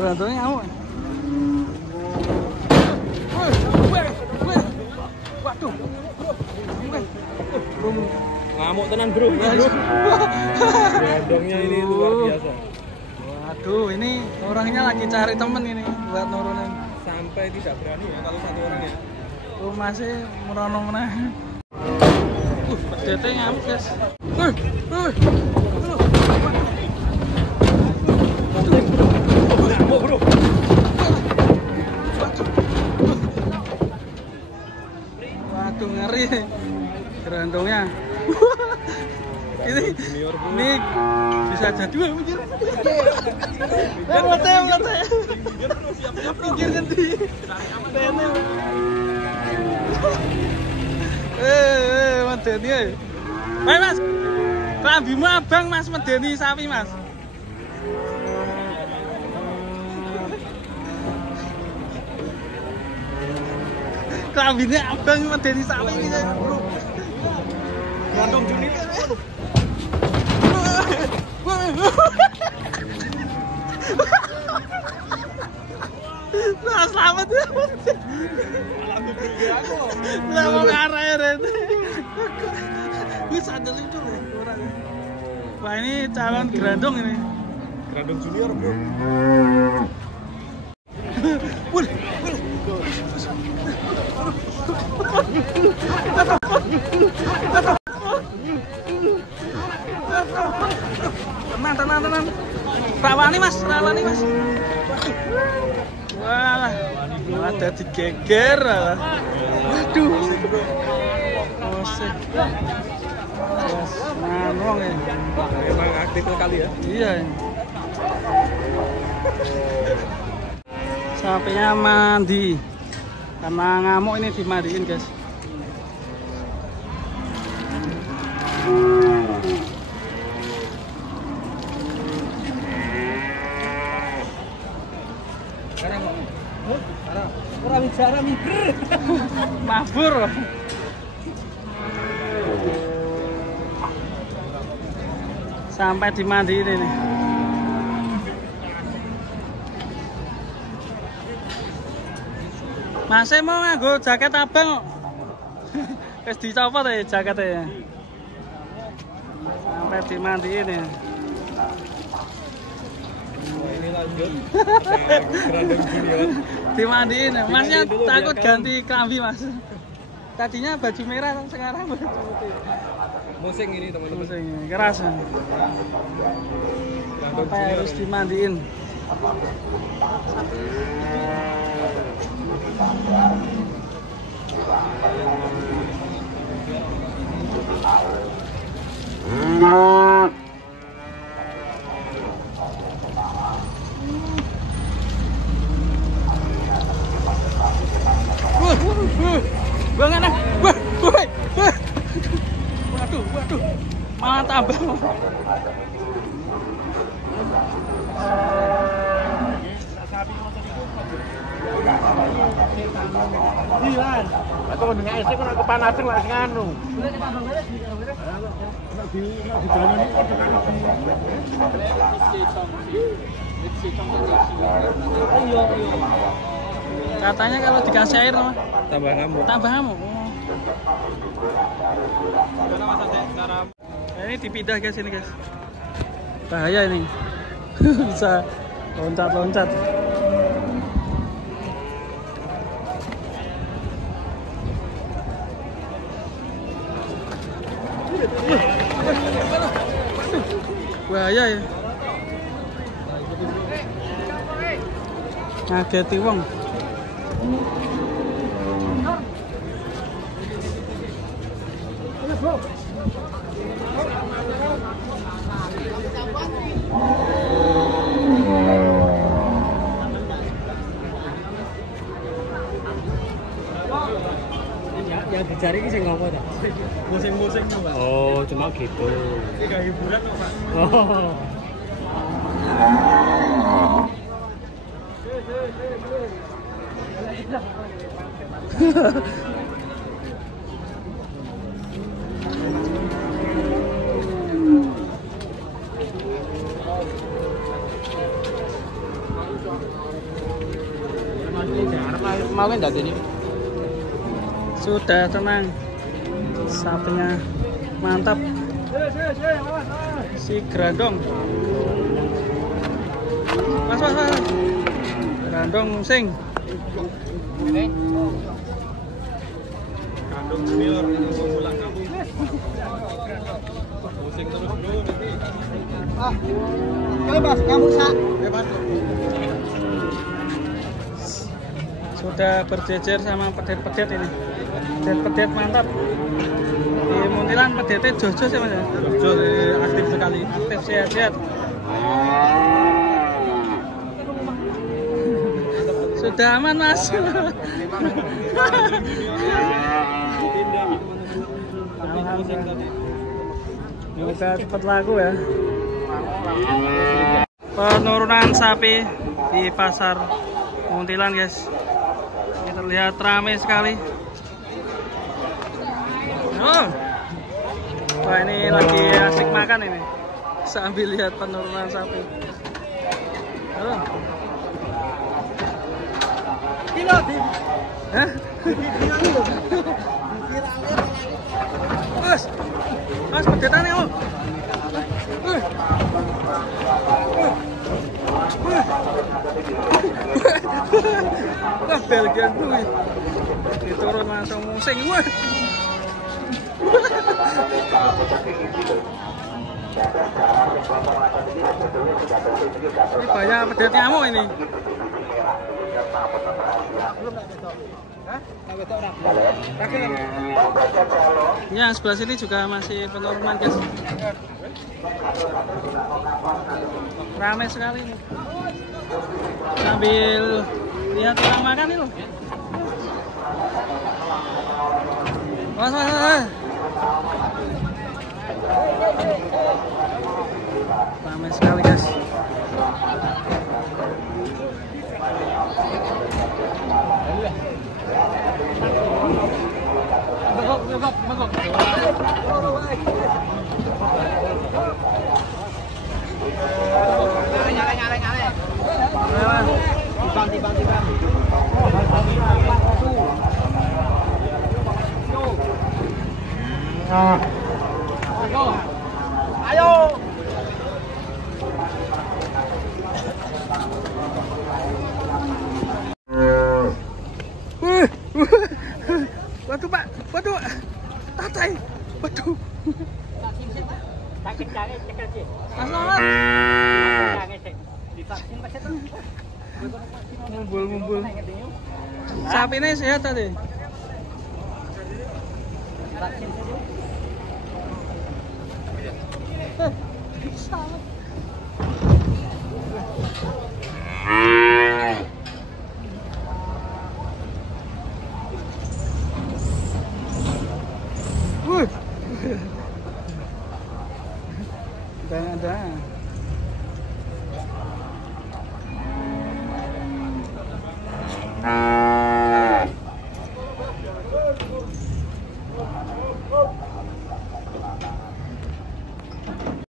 Gerandongnya ngamuk. Waduh. Ngamuk tenan, Bro. Gerandongnya ini luar biasa. Waduh, ini orangnya lagi cari temen ini buat nurunin. Sampai tidak berani ya kalau satu orang ya. Masih merono meneh. Pedete ngamuk, guys. Bro. Waduh, ngeri gerandongnya. ini bisa jadi mikir. Meleteh. Siap-siap pinggir nanti. Medeni. Ayo Mas. Klambimu abang Mas, medeni sapi Mas. Klambine abang medeni sapi ini, Bro. Gandong Juni. Nah, selamat ya. Lah mau ngarah ya, Ren. Wis ada lucu nih orang. Wah, ini calon gerandong ini. Gerandong junior, Bro. Tenang. Rawani Mas. Wah, ada digeger. Waduh. Musik. Manong ya. Memang aktif sekali ya. Iya. Sapinya mandi. Karena ngamuk ini dimandiin, guys. Orang bicara mikir. Mabur. Sampai dimandiin ini. Masih mau nganggo jaket abang. Wis dicopot ya jaketnya. Sampai dimandiin ya. Ini lanjut. Gerandong junior. Dimandiin. Masnya takut ganti klambi, Mas. Tadinya baju merah, sekarang baju putih. Musing ini, teman-teman. Musing keras. Sampai harus dimandiin. Banget nah. Waduh. Malah tambah. Dilan. Atau dengan esek kok kepanasan lah nganu. Katanya kalau dikasih air mah Tambah ngamuk. Ini dipindah guys ini guys. Bahaya ini. Bisa loncat-loncat. Bahaya ya. Ngageti wong. yang dicari ini sih ngomong tak? Musim-musim tuh Pak. Oh, cuma gitu. Kayak hiburan tuh Pak. Oh. Mau kan enggak ini? Sudah tenang. Sapinya mantap. Si Grandong. Mas. Grandong sing. Grandong junior pulang kampung. Musing terus dulu nanti. Oke Mas, kamu sak. Sudah berjejer sama pedet-pedet ini. Pedet-pedet mantap. Di Muntilan pedetnya jojo sih Mas. Jojo aktif sekali, aktif sehat-sehat. Sudah aman Mas. Semoga cepat laku ya. Penurunan sapi di pasar Muntilan guys. Ini terlihat ramai sekali. Oh. Wah ini lagi asik makan ini. Sambil lihat penurunan sapi. Oh. Hah? Mas, pedetan ya, wah, Belgian gue. Diturun langsung musing gue. Ini banyak pedet nyamuk ini. Ya, sebelah sini juga masih penurunan guys. Ramai sekali nih. Sambil lihat orang makan nih loh. Mas. Ramai sekali guys. Ayo. Waduh Pak, waduh, tatai, waduh. Mumbul. Sapi ini sehat tadi. Ada.